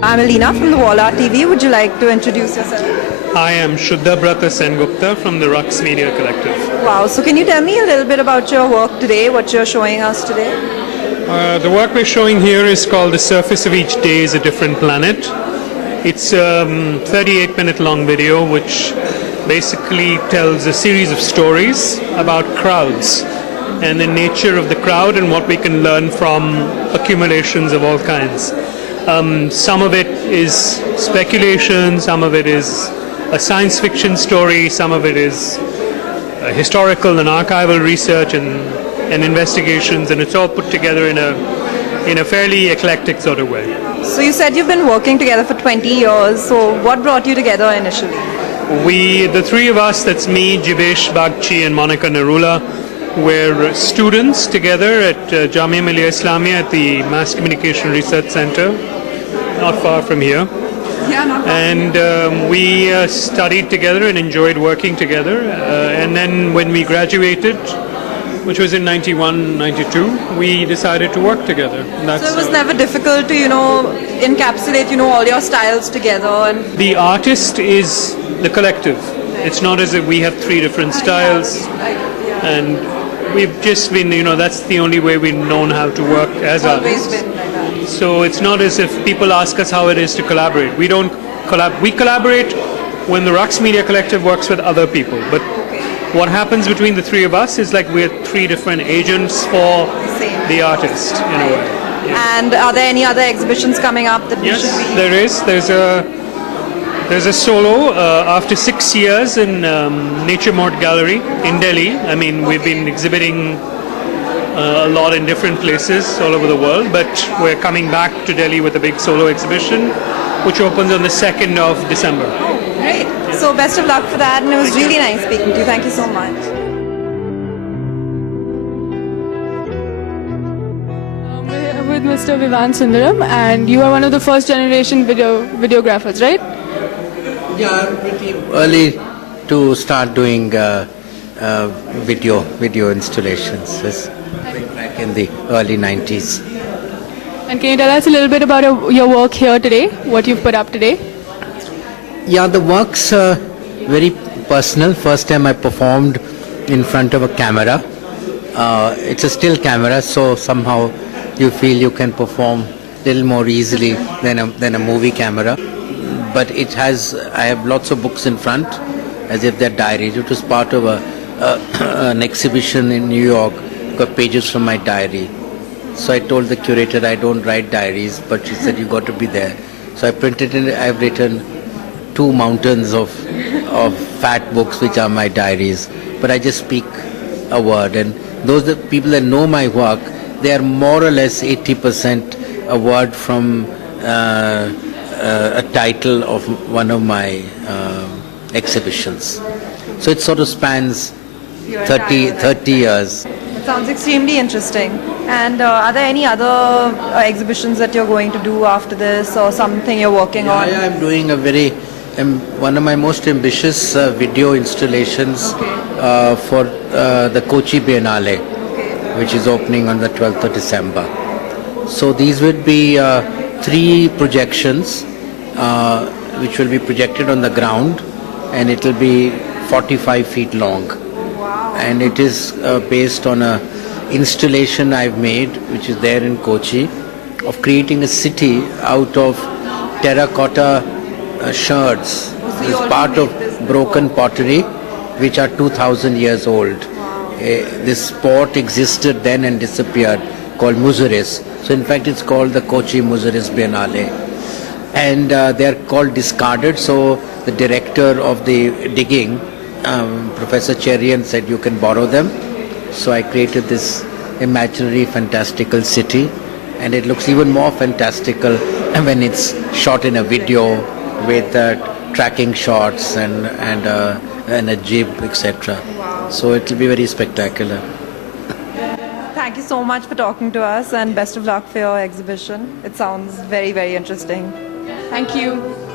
I'm Alina from the Walla TV. Would you like to introduce yourself? I am Shuddha Brata Sengupta from the Rux Media Collective. Wow, so can you tell me a little bit about your work today, what you're showing us today? The work we're showing here is called The Surface of Each Day is a Different Planet. It's a 38-minute long video which basically tells a series of stories about crowds and the nature of the crowd and what we can learn from accumulations of all kinds. Some of it is speculation, some of it is a science fiction story, some of it is historical and archival research and investigations, and it's all put together in a fairly eclectic sort of way. So you said you've been working together for 20 years, so what brought you together initially? The three of us, that's me, Jivesh Bagchi and Monica Narula, we're students together at Jamia Millia Islamia at the Mass Communication Research Center, not far from here. Yeah, not far. And we studied together and enjoyed working together. And then when we graduated, which was in 91, 92, we decided to work together. So it was never difficult to, encapsulate, all your styles together. And the artist is the collective. It's not as if we have three different styles. And we've just been, that's the only way we've known how to work as artists. Always been like that. So it's not as if people ask us how it is to collaborate. We don't we collaborate when the Rux Media Collective works with other people. But what happens between the three of us is like we're three different agents for the artist in a way. Yeah. And are there any other exhibitions coming up that we should be? Yes, there is. There's a solo after 6 years in Nature Mort Gallery in Delhi. I mean, we've been exhibiting a lot in different places all over the world, but we're coming back to Delhi with a big solo exhibition, which opens on the 2nd of December. Oh, great. So best of luck for that, and it was really nice speaking to you. Thank you so much. With Mr. Vivan Sundaram, and you are one of the first generation videographers, right? Yeah, I'm pretty early to start doing video installations. This back in the early 90s. And can you tell us a little bit about your work here today, what you've put up today? Yeah, the work's very personal. First time I performed in front of a camera. It's a still camera, so somehow you feel you can perform a little more easily than a movie camera. But I have lots of books in front, as if they're diaries. It was part of an exhibition in New York, got pages from my diary. So I told the curator I don't write diaries, but she said you got to be there. So I printed it. I've written 2 mountains of fat books which are my diaries, but I just speak a word. And those people that know my work, they are more or less 80% a word from a title of one of my exhibitions. So it sort of spans 30 years. It sounds extremely interesting. And are there any other exhibitions that you're going to do after this, or something you're working on? Yeah, I'm doing one of my most ambitious video installations for the Kochi Biennale, which is opening on the 12th of December. So these would be 3 projections which will be projected on the ground, and it will be 45 feet long. Wow. And it is based on a installation I've made, which is there in Kochi, of creating a city out of terracotta shards. It's part of broken pottery, which are 2,000 years old. This sport existed then and disappeared, called Muziris. So in fact it's called the Kochi Muziris Biennale. And they are called discarded, so the director of the digging, Professor Cherian, said you can borrow them. So I created this imaginary, fantastical city, and it looks even more fantastical when it's shot in a video with tracking shots and a jib, etc. So it will be very spectacular. Thank you so much for talking to us, and best of luck for your exhibition. It sounds very, very interesting. Thank you.